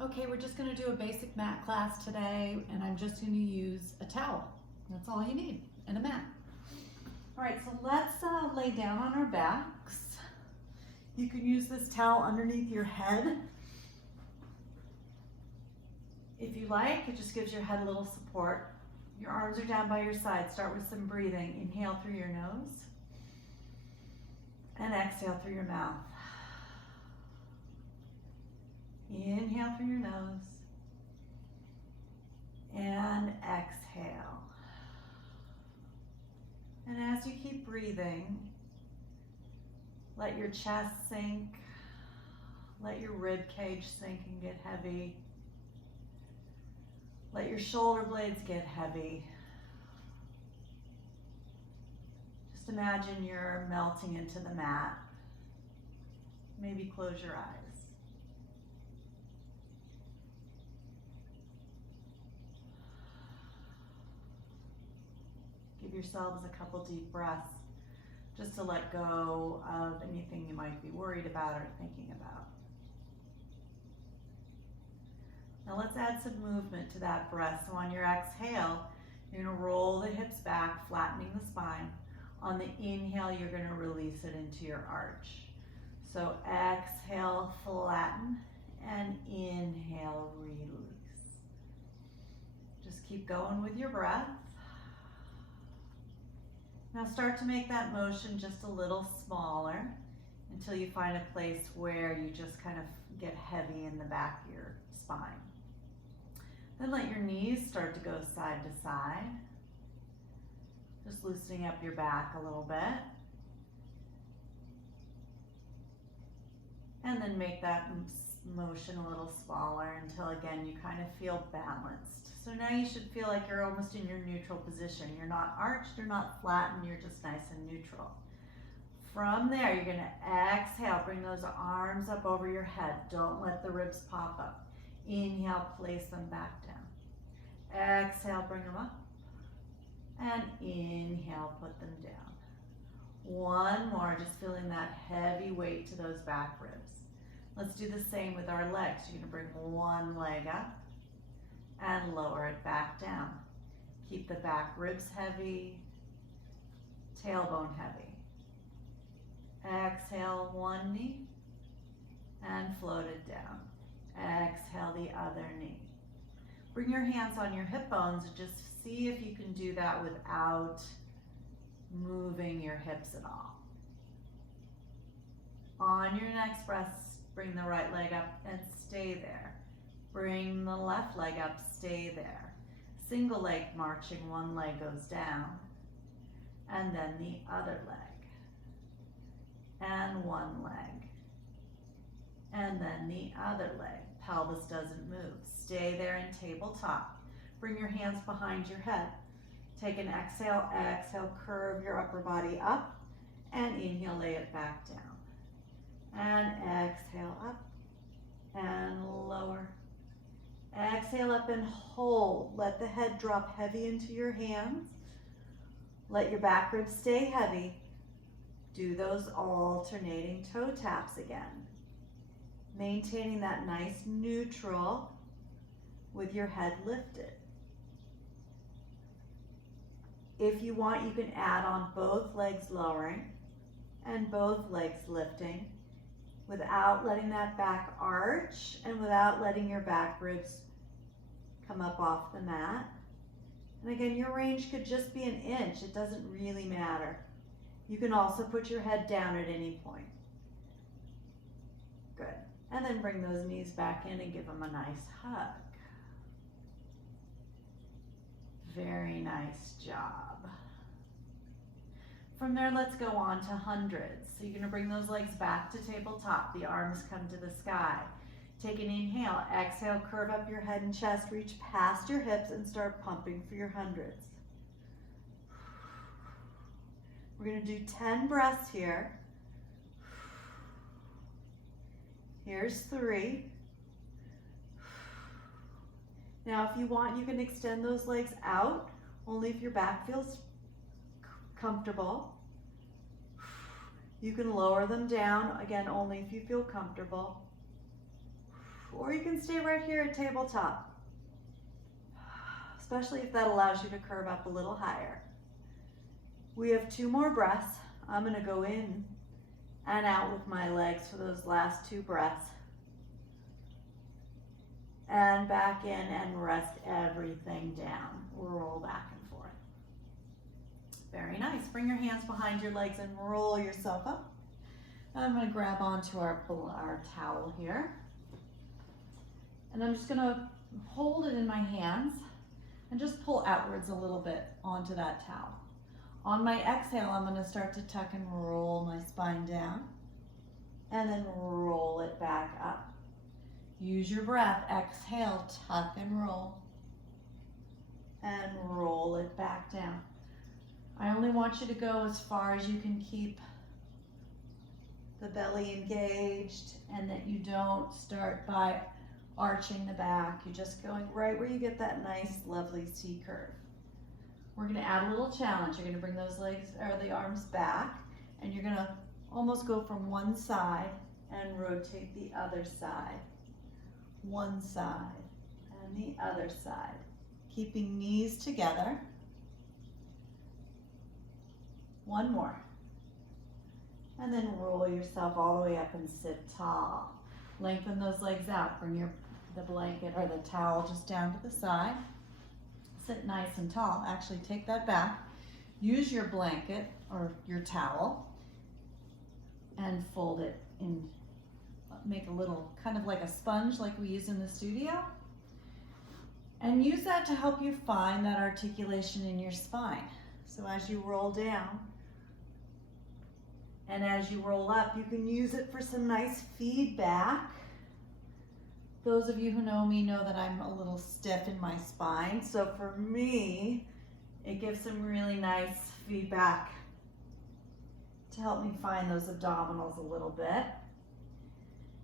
Okay, we're just going to do a basic mat class today, and I'm just going to use a towel. That's all you need, and a mat. All right, so let's lay down on our backs. You can use this towel underneath your head. If you like, it just gives your head a little support. Your arms are down by your side. Start with some breathing. Inhale through your nose, and exhale through your mouth. Inhale through your nose and exhale. And as you keep breathing, let your chest sink, let your rib cage sink and get heavy. Let your shoulder blades get heavy. Just imagine you're melting into the mat. Maybe close your eyes. Give yourselves a couple deep breaths just to let go of anything you might be worried about or thinking about. Now let's add some movement to that breath. So on your exhale, you're going to roll the hips back, flattening the spine. On the inhale, you're going to release it into your arch. So exhale, flatten, and inhale, release. Just keep going with your breath. Now start to make that motion just a little smaller until you find a place where you just kind of get heavy in the back of your spine. Then let your knees start to go side to side, just loosening up your back a little bit. And then make that motion a little smaller until again you kind of feel balanced. So now you should feel like you're almost in your neutral position. You're not arched, you're not flattened, you're just nice and neutral. From there, you're going to exhale, bring those arms up over your head. Don't let the ribs pop up. Inhale, place them back down. Exhale, bring them up. And inhale, put them down. One more, just feeling that heavy weight to those back ribs. Let's do the same with our legs. You're going to bring one leg up and lower it back down. Keep the back ribs heavy, tailbone heavy. Exhale one knee and float it down. Exhale the other knee. Bring your hands on your hip bones and just see if you can do that without moving your hips at all. On your next breath, bring the right leg up and stay there. Bring the left leg up, stay there. Single leg marching, one leg goes down, and then the other leg, and one leg, and then the other leg. Pelvis doesn't move. Stay there in tabletop. Bring your hands behind your head. Take an exhale, exhale, curve your upper body up, and inhale, lay it back down. And exhale up, and lower. Exhale up and hold. Let the head drop heavy into your hands. Let your back ribs stay heavy. Do those alternating toe taps again. Maintaining that nice neutral with your head lifted. If you want, you can add on both legs lowering and both legs lifting without letting that back arch and without letting your back ribs come up off the mat. And again, your range could just be an inch. It doesn't really matter. You can also put your head down at any point. Good. And then bring those knees back in and give them a nice hug. Very nice job. From there, let's go on to hundreds. So you're going to bring those legs back to tabletop. The arms come to the sky. Take an inhale. Exhale, curve up your head and chest. Reach past your hips and start pumping for your hundreds. We're going to do 10 breaths here. Here's 3. Now, if you want, you can extend those legs out, only if your back feels comfortable. You can lower them down, again, only if you feel comfortable. Or you can stay right here at tabletop, especially if that allows you to curve up a little higher. We have 2 more breaths. I'm gonna go in and out with my legs for those last 2 breaths. And back in and rest everything down. Roll back and forth. Very nice. Bring your hands behind your legs and roll yourself up. And I'm gonna grab onto our towel here. And I'm just gonna hold it in my hands and just pull outwards a little bit onto that towel. On my exhale, I'm gonna start to tuck and roll my spine down and then roll it back up. Use your breath. Exhale, tuck and roll it back down. I only want you to go as far as you can keep the belly engaged and that you don't start by arching the back. You're just going right where you get that nice, lovely C curve. We're gonna add a little challenge. You're gonna bring those legs or the arms back and you're gonna almost go from one side and rotate the other side. One side and the other side. Keeping knees together. One more. And then roll yourself all the way up and sit tall. Lengthen those legs out. Bring the blanket or the towel just down to the side. Sit nice and tall. Actually, take that back. Use your blanket or your towel and fold it in. Make a little, kind of like a sponge like we use in the studio. And use that to help you find that articulation in your spine. So as you roll down and as you roll up, you can use it for some nice feedback. Those of you who know me know that I'm a little stiff in my spine. So for me, it gives some really nice feedback to help me find those abdominals a little bit.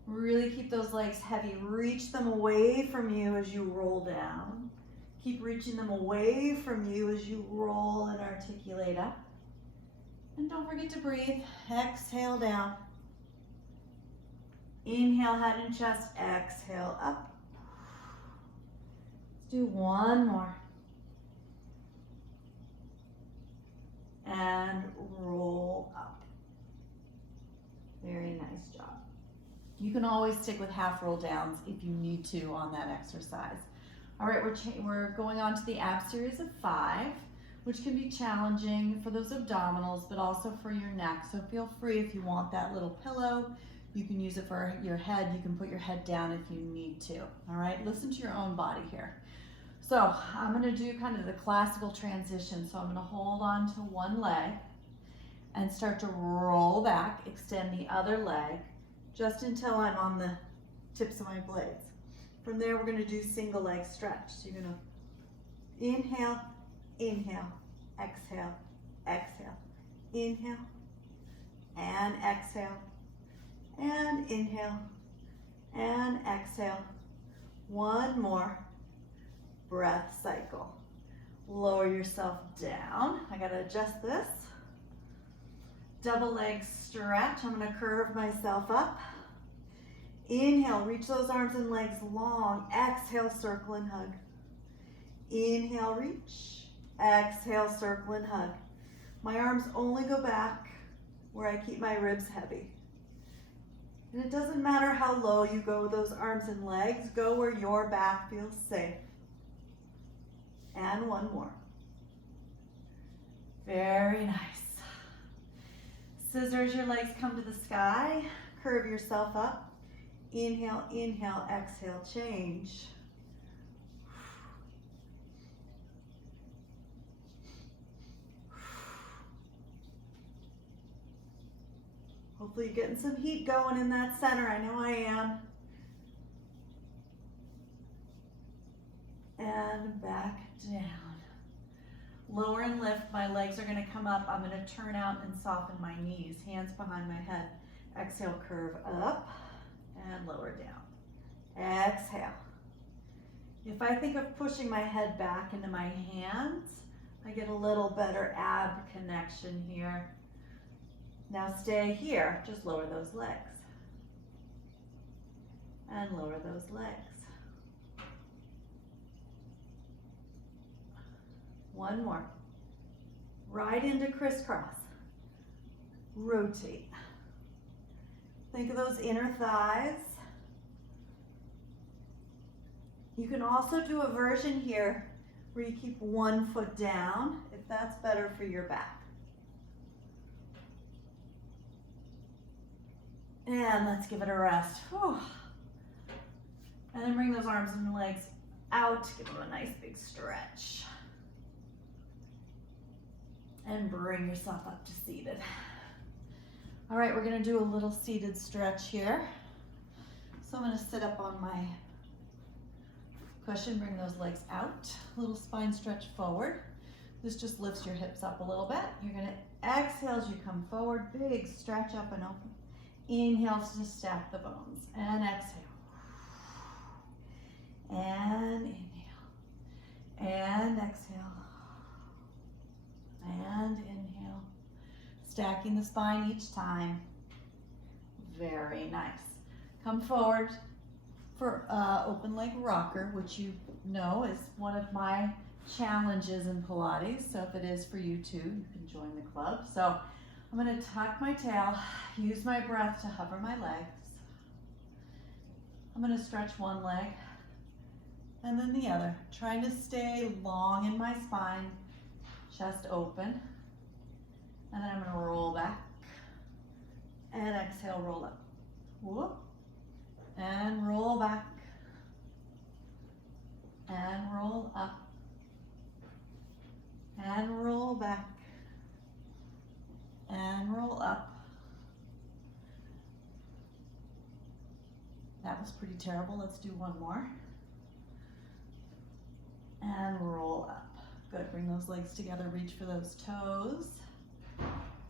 Really keep those legs heavy. Reach them away from you as you roll down. Keep reaching them away from you as you roll and articulate up. And don't forget to breathe. Exhale down. Inhale, head and chest. Exhale up. Let's do one more. And roll up. Very nice job. You can always stick with half roll downs if you need to on that exercise. All right, we're going on to the ab series of 5, which can be challenging for those abdominals, but also for your neck. So feel free if you want that little pillow. You can use it for your head. You can put your head down if you need to. All right, listen to your own body here. So I'm gonna do kind of the classical transition. So I'm gonna hold on to one leg and start to roll back, extend the other leg, just until I'm on the tips of my blades. From there, we're gonna do single leg stretch. So you're gonna inhale, inhale, exhale, exhale, inhale, and exhale, and inhale, and exhale. One more breath cycle. Lower yourself down. I gotta adjust this. Double leg stretch. I'm gonna curve myself up. Inhale, reach those arms and legs long. Exhale, circle and hug. Inhale, reach. Exhale, circle and hug. My arms only go back where I keep my ribs heavy. And it doesn't matter how low you go with those arms and legs, go where your back feels safe. And one more. Very nice. Scissors your legs, come to the sky. Curve yourself up. Inhale, inhale, exhale, change. Hopefully you're getting some heat going in that center. I know I am. And back down. Lower and lift. My legs are going to come up. I'm going to turn out and soften my knees. Hands behind my head. Exhale, curve up and lower down. Exhale. If I think of pushing my head back into my hands, I get a little better ab connection here. Now stay here. Just lower those legs. and lower those legs. One more. Right into crisscross. Rotate. Think of those inner thighs. You can also do a version here where you keep one foot down, if that's better for your back. And let's give it a rest. Whew. And then bring those arms and legs out. Give them a nice big stretch. And bring yourself up to seated. All right, we're gonna do a little seated stretch here. So I'm gonna sit up on my cushion, bring those legs out. Little spine stretch forward. This just lifts your hips up a little bit. You're gonna exhale as you come forward, big stretch up and open. Inhale to stack the bones, and exhale. And inhale, and exhale, and inhale. Stacking the spine each time. Very nice. Come forward for open leg rocker, which you know is one of my challenges in Pilates. So if it is for you too, you can join the club. So I'm going to tuck my tail, use my breath to hover my legs. I'm going to stretch one leg and then the other, trying to stay long in my spine, chest open. And then I'm going to roll back and exhale, roll up. Whoop. And roll back and roll up and roll back and roll up. That was pretty terrible. Let's do one more. And roll up. Good. Bring those legs together, reach for those toes.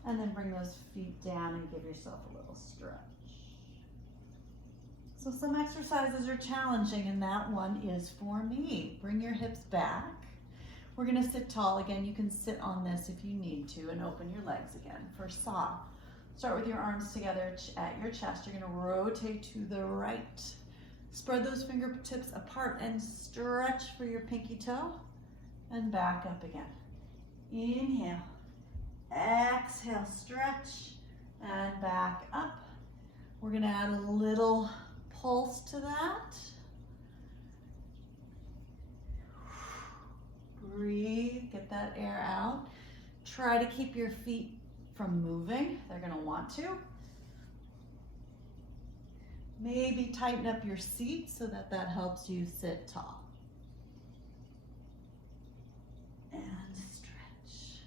And then bring those feet down and give yourself a little stretch. So some exercises are challenging, and that one is for me. Bring your hips back. We're gonna sit tall again. You can sit on this if you need to and open your legs again for saw. Start with your arms together at your chest. You're gonna rotate to the right. Spread those fingertips apart and stretch for your pinky toe and back up again. Inhale, exhale, stretch and back up. We're gonna add a little pulse to that. Breathe, get that air out. Try to keep your feet from moving. They're gonna want to. Maybe tighten up your seat so that that helps you sit tall. And stretch.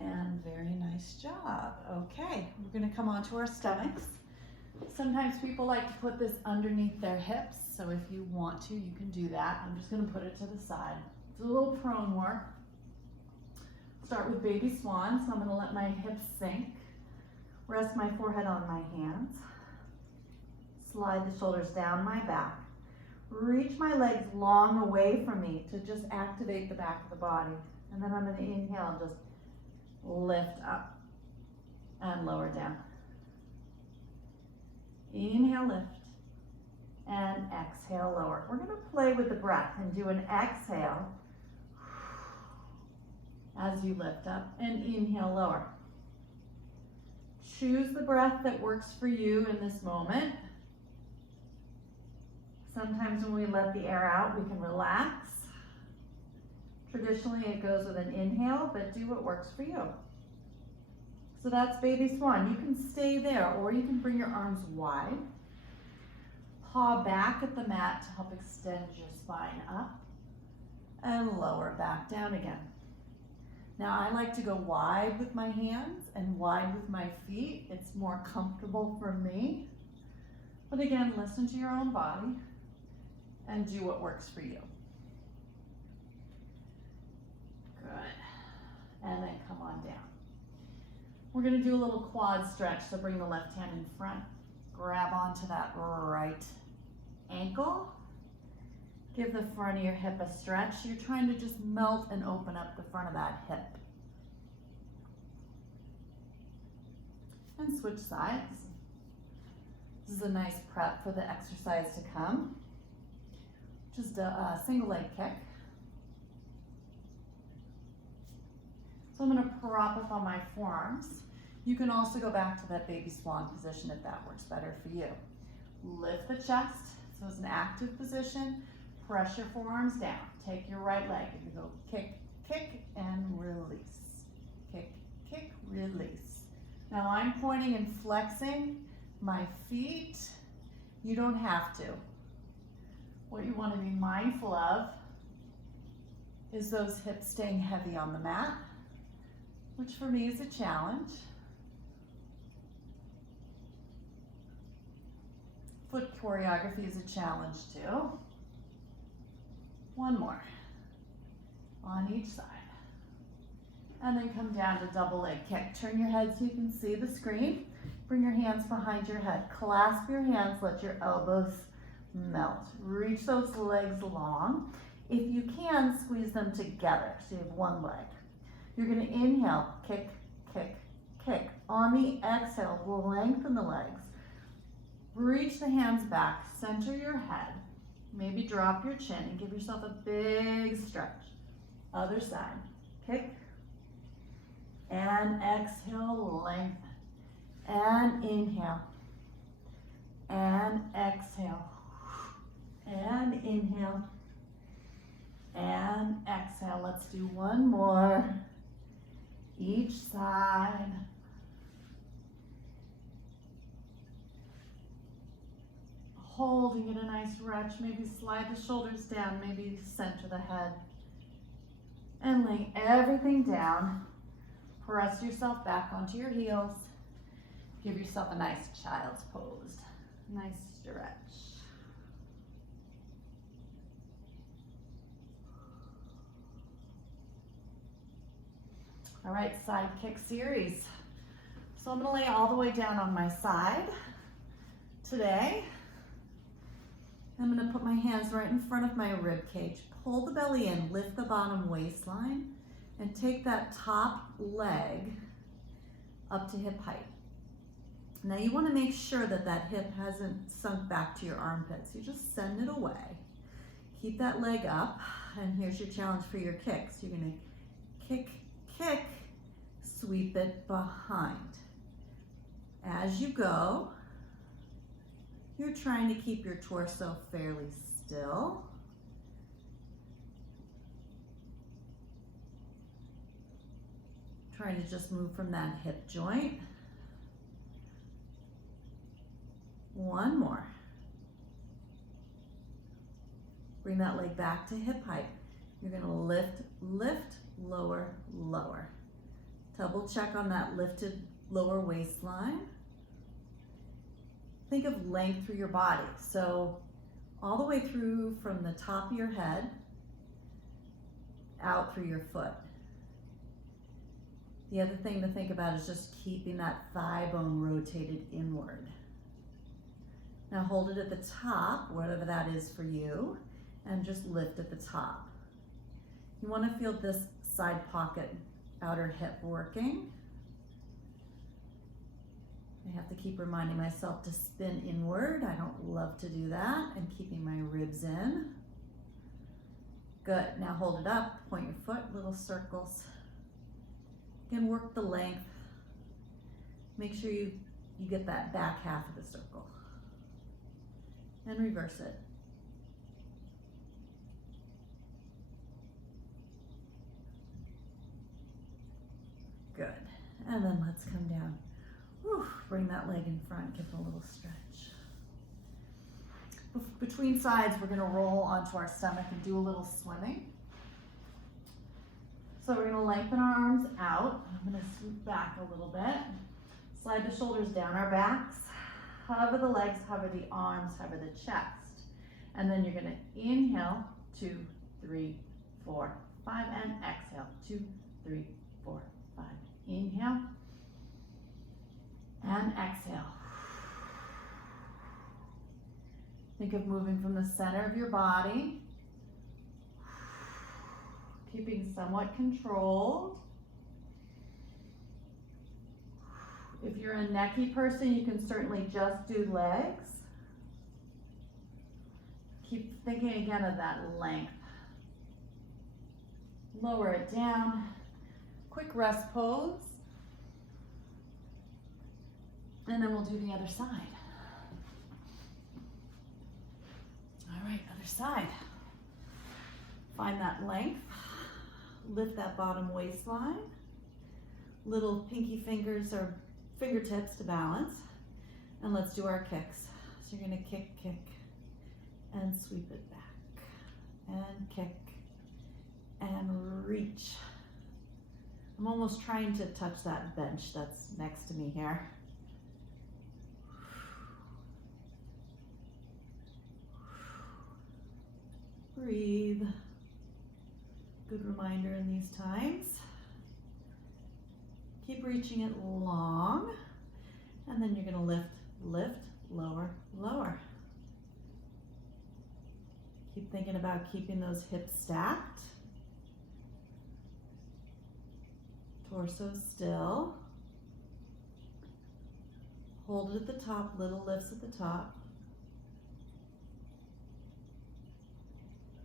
And very nice job. Okay, we're gonna come onto our stomachs. Sometimes people like to put this underneath their hips, so if you want to, you can do that. I'm just gonna put it to the side. It's a little prone work. Start with baby swan, so I'm gonna let my hips sink. Rest my forehead on my hands. Slide the shoulders down my back. Reach my legs long away from me to just activate the back of the body. And then I'm gonna inhale and just lift up and lower down. Inhale, lift, and exhale, lower. We're gonna play with the breath and do an exhale as you lift up and inhale, lower. Choose the breath that works for you in this moment. Sometimes when we let the air out, we can relax. Traditionally, it goes with an inhale, but do what works for you. So that's baby swan. You can stay there, or you can bring your arms wide. Paw back at the mat to help extend your spine up, and lower back down again. Now I like to go wide with my hands and wide with my feet. It's more comfortable for me. But again, listen to your own body and do what works for you. Good. And then come on down. We're gonna do a little quad stretch, so bring the left hand in front, grab onto that right ankle, give the front of your hip a stretch. You're trying to just melt and open up the front of that hip. And switch sides. This is a nice prep for the exercise to come. Just a single leg kick. So I'm going to prop up on my forearms. You can also go back to that baby swan position if that works better for you. Lift the chest, so it's an active position. Press your forearms down. Take your right leg. You go kick, kick, and release. Kick, kick, release. Now I'm pointing and flexing my feet. You don't have to. What you want to be mindful of is those hips staying heavy on the mat, which for me is a challenge. Foot choreography is a challenge too. One more on each side. And then come down to double leg kick. Turn your head so you can see the screen. Bring your hands behind your head. Clasp your hands, let your elbows melt. Reach those legs long. If you can, squeeze them together so you have one leg. You're gonna inhale, kick, kick, kick. On the exhale, lengthen the legs. Reach the hands back, center your head. Maybe drop your chin and give yourself a big stretch. Other side, kick, and exhale, lengthen. And inhale, and exhale, and inhale, and exhale. Let's do one more, each side. Holding it a nice stretch, maybe slide the shoulders down, maybe center the head. And lay everything down. Press yourself back onto your heels. Give yourself a nice child's pose. Nice stretch. All right, side kick series. So I'm gonna lay all the way down on my side today. I'm gonna put my hands right in front of my rib cage. Pull the belly in, lift the bottom waistline, and take that top leg up to hip height. Now you wanna make sure that that hip hasn't sunk back to your armpits. You just send it away. Keep that leg up, and here's your challenge for your kicks. You're gonna kick, kick, sweep it behind. As you go, you're trying to keep your torso fairly still. Trying to just move from that hip joint. One more. Bring that leg back to hip height. You're gonna lift, lift, lower, lower. Double check on that lifted lower waistline. Think of length through your body. So all the way through from the top of your head, out through your foot. The other thing to think about is just keeping that thigh bone rotated inward. Now hold it at the top, whatever that is for you, and just lift at the top. You want to feel this side pocket, outer hip working. I have to keep reminding myself to spin inward. I don't love to do that, and keeping my ribs in. Good, now hold it up, point your foot, little circles. Again, work the length. Make sure you get that back half of the circle. And reverse it. Good, and then let's come down. Whew, bring that leg in front, give it a little stretch. Between sides, we're gonna roll onto our stomach and do a little swimming. So we're gonna lengthen our arms out. I'm gonna swoop back a little bit. Slide the shoulders down our backs. Hover the legs, hover the arms, hover the chest. And then you're gonna inhale, 2, 3, 4, 5, and exhale, 2, 3, 4, 5. Inhale, and exhale. Think of moving from the center of your body, keeping somewhat controlled. If you're a necky person, you can certainly just do legs. Keep thinking again of that length. Lower it down. Quick rest pose. And then we'll do the other side. All right, other side. Find that length. Lift that bottom waistline. Little pinky fingers or fingertips to balance. And let's do our kicks. So you're gonna kick, kick, and sweep it back. And kick, and reach. I'm almost trying to touch that bench that's next to me here. Breathe. Good reminder in these times. Keep reaching it long, and then you're going to lift, lift, lower, lower. Keep thinking about keeping those hips stacked. Torso still. Hold it at the top, little lifts at the top.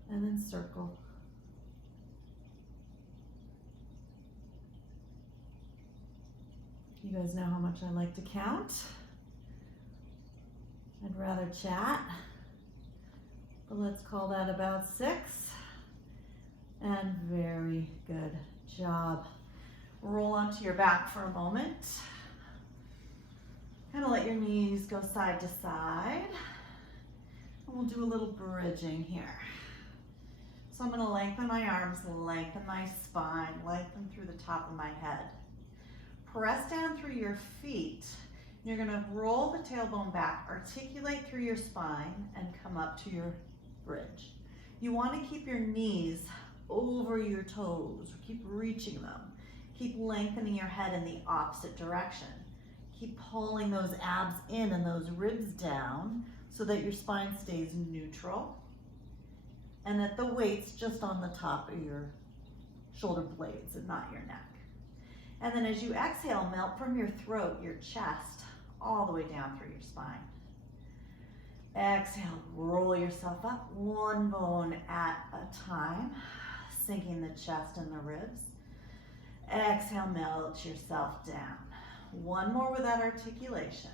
And then circle. You guys know how much I like to count. I'd rather chat, but let's call that about 6. And very good job. Roll onto your back for a moment. Kind of let your knees go side to side. And we'll do a little bridging here. So I'm going to lengthen my arms, lengthen my spine, lengthen through the top of my head. Press down through your feet. You're going to roll the tailbone back, articulate through your spine, and come up to your bridge. You want to keep your knees over your toes. Keep reaching them. Keep lengthening your head in the opposite direction. Keep pulling those abs in and those ribs down so that your spine stays neutral and that the weight's just on the top of your shoulder blades and not your neck. And then as you exhale, melt from your throat, your chest, all the way down through your spine. Exhale, roll yourself up, one bone at a time, sinking the chest and the ribs. Exhale, melt yourself down. One more with that articulation.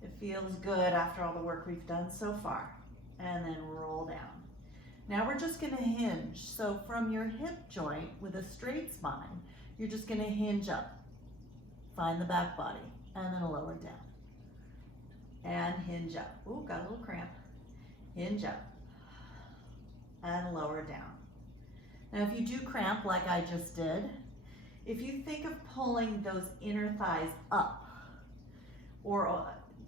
It feels good after all the work we've done so far. And then roll down. Now we're just gonna hinge. So from your hip joint with a straight spine, you're just gonna hinge up. Find the back body and then lower down. And hinge up. Ooh, got a little cramp. Hinge up and lower down. Now if you do cramp like I just did, if you think of pulling those inner thighs up, or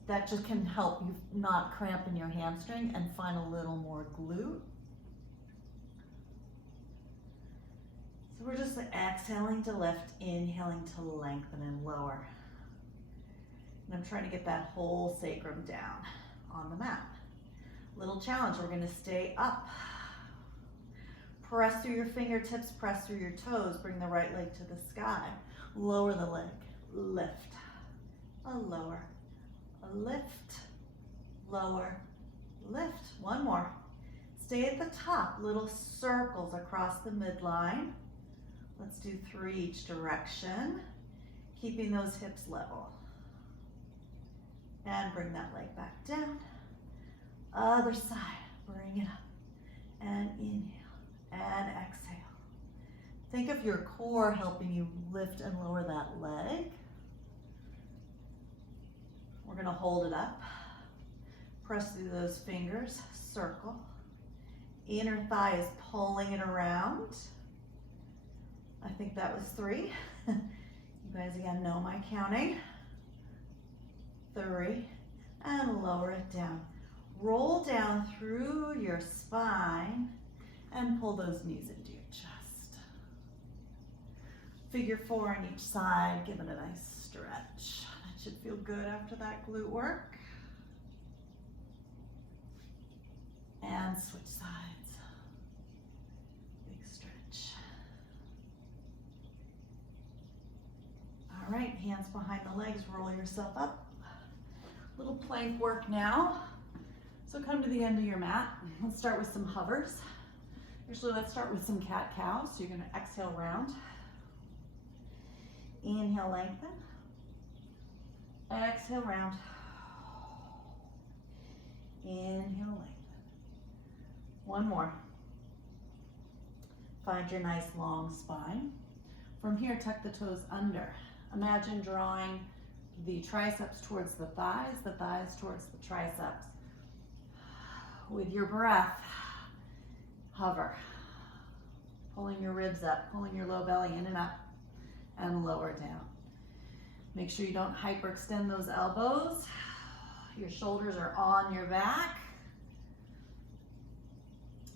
that just can help you not cramp in your hamstring and find a little more glute. So we're just exhaling to lift, inhaling to lengthen and lower. And I'm trying to get that whole sacrum down on the mat. Little challenge, we're gonna stay up. Press through your fingertips, press through your toes, bring the right leg to the sky. Lower the leg, lift, a lower, a lift, lower, lift. One more. Stay at the top, little circles across the midline. Let's do 3 each direction, keeping those hips level. And bring that leg back down. Other side, bring it up. And inhale and exhale. Think of your core helping you lift and lower that leg. We're gonna hold it up. Press through those fingers, circle. Inner thigh is pulling it around. I think that was 3. You guys again know my counting. 3, and lower it down. Roll down through your spine and pull those knees into your chest. Figure 4 on each side, give it a nice stretch. That should feel good after that glute work. And switch sides. Big stretch. All right, right, hands behind the legs, roll yourself up. Little plank work now. So come to the end of your mat. Let's start with some hovers. Actually, let's start with some cat-cow. So you're gonna exhale round. Inhale, lengthen. Exhale, round. Inhale, lengthen. One more. Find your nice long spine. From here, tuck the toes under. Imagine drawing the triceps towards the thighs towards the triceps. With your breath, hover. Pulling your ribs up, pulling your low belly in and up, and lower down. Make sure you don't hyperextend those elbows. Your shoulders are on your back.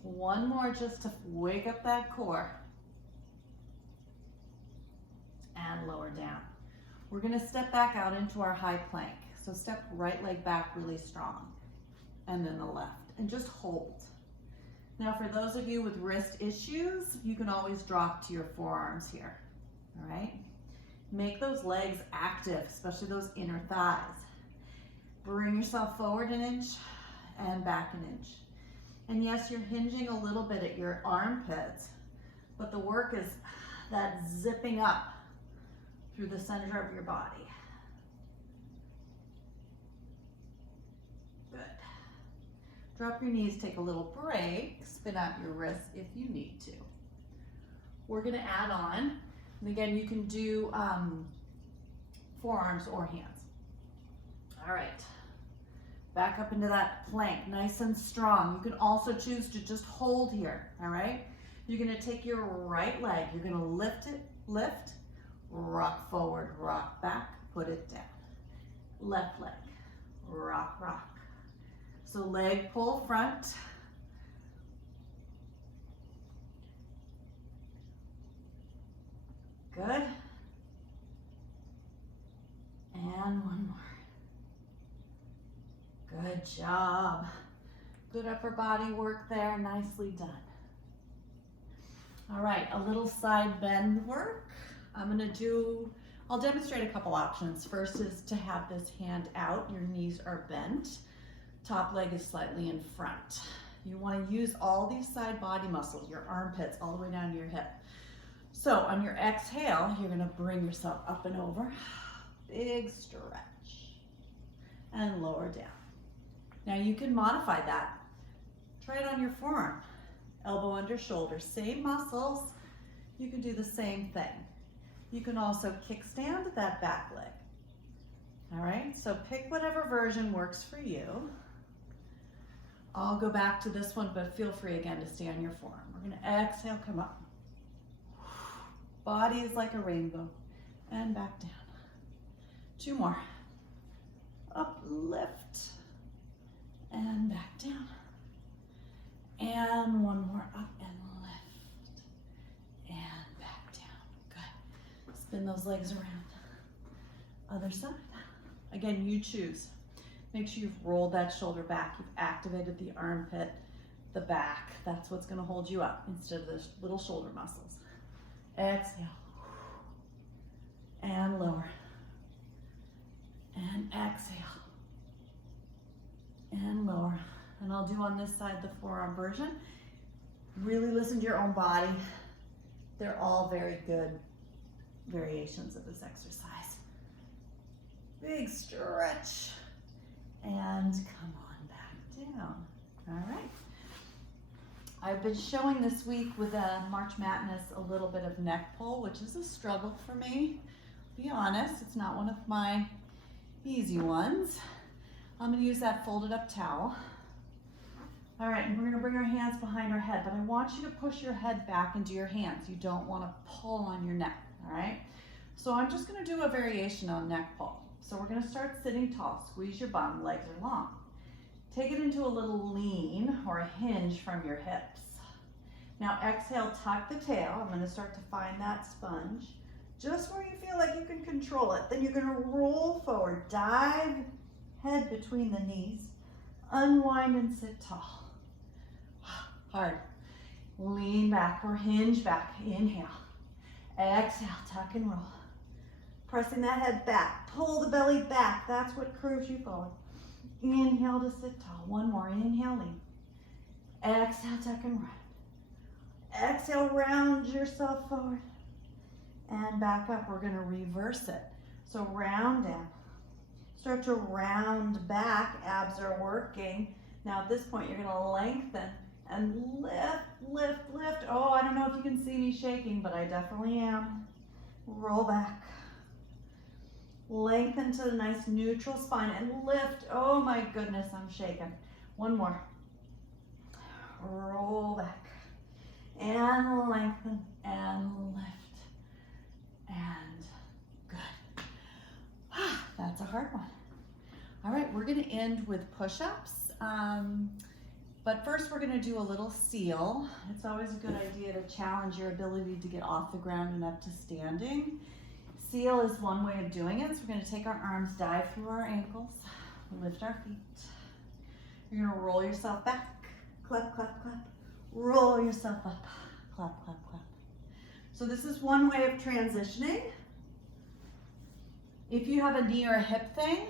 One more just to wake up that core. And lower down. We're gonna step back out into our high plank. So step right leg back really strong. And then the left. And just hold. Now for those of you with wrist issues, you can always drop to your forearms here. All right? Make those legs active, especially those inner thighs. Bring yourself forward an inch and back an inch. And yes, you're hinging a little bit at your armpits, but the work is that zipping up through the center of your body. Good. Drop your knees, take a little break, spin out your wrists if you need to. We're gonna add on, and again, you can do forearms or hands. All right. Back up into that plank, nice and strong. You can also choose to just hold here, all right? You're gonna take your right leg, you're gonna lift it, lift, rock forward, rock back, put it down. Left leg, rock, rock. So leg pull front. Good. And one more. Good job. Good upper body work there, nicely done. All right, a little side bend work. I'll demonstrate a couple options. First is to have this hand out, your knees are bent. Top leg is slightly in front. You want to use all these side body muscles, your armpits all the way down to your hip. So on your exhale, you're gonna bring yourself up and over. Big stretch. And lower down. Now you can modify that. Try it on your forearm. Elbow under shoulder, same muscles. You can do the same thing. You can also kickstand that back leg. All right, so pick whatever version works for you. I'll go back to this one, but feel free again to stay on your forearm. We're gonna exhale, come up. Body is like a rainbow. And back down. Two more. Up, lift. And back down. And one more, up and lift. And back down. Good. Spin those legs around. Other side. Again, you choose. Make sure you've rolled that shoulder back. You've activated the armpit, the back. That's what's gonna hold you up instead of those little shoulder muscles. Exhale. And lower. And exhale. And lower. And I'll do on this side the forearm version. Really listen to your own body. They're all very good variations of this exercise. Big stretch. And come on back down. All right. I've been showing this week with March Madness a little bit of neck pull, which is a struggle for me. Be honest, it's not one of my easy ones. I'm gonna use that folded up towel. All right, and we're gonna bring our hands behind our head, but I want you to push your head back into your hands. You don't wanna pull on your neck, all right? So I'm just gonna do a variation on neck pull. So we're gonna start sitting tall, squeeze your bum, legs are long. Take it into a little lean or a hinge from your hips. Now exhale, tuck the tail. I'm gonna start to find that sponge. Just where you feel like you can control it. Then you're gonna roll forward, dive head between the knees, unwind and sit tall. Hard. Lean back or hinge back. Inhale. Exhale, tuck and roll. Pressing that head back. Pull the belly back. That's what curves you forward. Inhale to sit tall. One more. Inhale, lean. Exhale, tuck and round. Exhale, round yourself forward. And back up. We're going to reverse it. So round down. Start to round back. Abs are working. Now at this point, you're going to lengthen and lift, lift, lift. Oh, I don't know if you can see me shaking, but I definitely am. Roll back. Lengthen to the nice neutral spine and lift. Oh my goodness, I'm shaking. One more. Roll back and lengthen and lift and good. That's a hard one. All right, we're going to end with push-ups. But first we're going to do a little seal. It's always a good idea to challenge your ability to get off the ground and up to standing. Seal is one way of doing it. So we're going to take our arms, dive through our ankles, lift our feet. You're going to roll yourself back, clap, clap, clap. Roll yourself up, clap, clap, clap. So this is one way of transitioning. If you have a knee or a hip thing,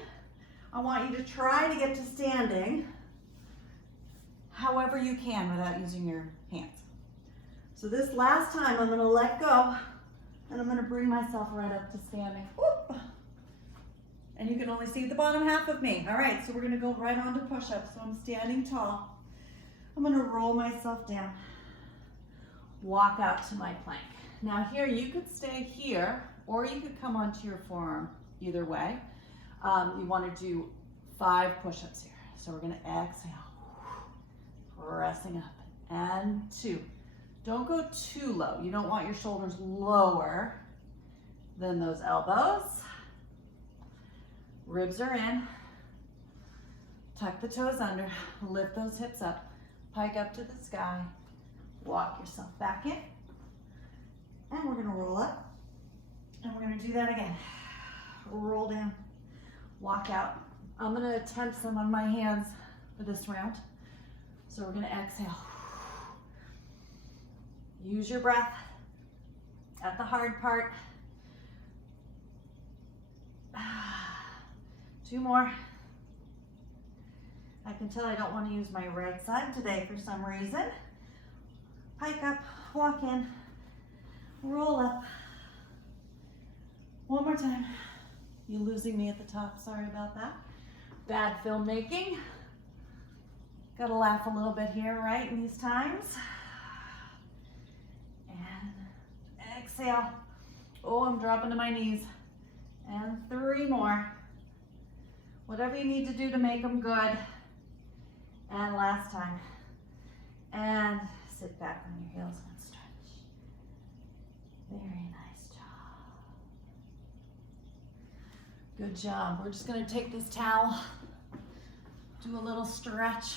I want you to try to get to standing however you can without using your hands. So this last time I'm going to let go and I'm going to bring myself right up to standing. Whoop. And you can only see the bottom half of me. All right, so we're going to go right on to push-ups. So I'm standing tall. I'm going to roll myself down. Walk out to my plank. Now here, you could stay here or you could come onto your forearm, either way. You want to do 5 push-ups here. So we're going to exhale. Pressing up, and 2. Don't go too low. You don't want your shoulders lower than those elbows. Ribs are in. Tuck the toes under, lift those hips up, pike up to the sky, walk yourself back in, and we're gonna roll up, and we're gonna do that again. Roll down, walk out. I'm gonna attempt some on my hands for this round. So we're gonna exhale. Use your breath at the hard part. 2 more. I can tell I don't want to use my right side today for some reason. Pike up, walk in, roll up. One more time. You're losing me at the top, sorry about that. Bad filmmaking. Gotta laugh a little bit here, right, in these times. And exhale. Oh, I'm dropping to my knees. And 3 more. Whatever you need to do to make them good. And last time. And sit back on your heels and stretch. Very nice job. Good job. We're just gonna take this towel, do a little stretch.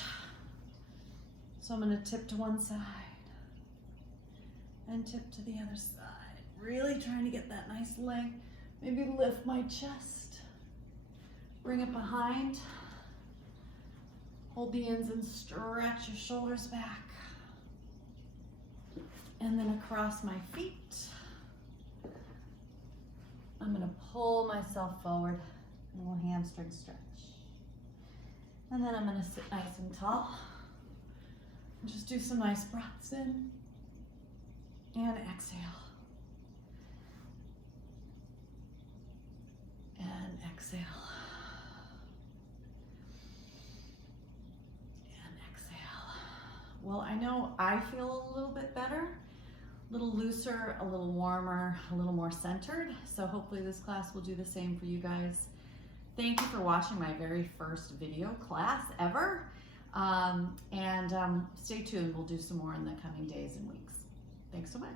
So I'm going to tip to one side and tip to the other side. Really trying to get that nice length. Maybe lift my chest. Bring it behind. Hold the ends and stretch your shoulders back. And then across my feet. I'm going to pull myself forward. A little hamstring stretch. And then I'm going to sit nice and tall. Just do some nice breaths in and exhale. And exhale. And exhale. Well, I know I feel a little bit better, a little looser, a little warmer, a little more centered. So hopefully this class will do the same for you guys. Thank you for watching my very first video class ever. Stay tuned. We'll do some more in the coming days and weeks. Thanks so much.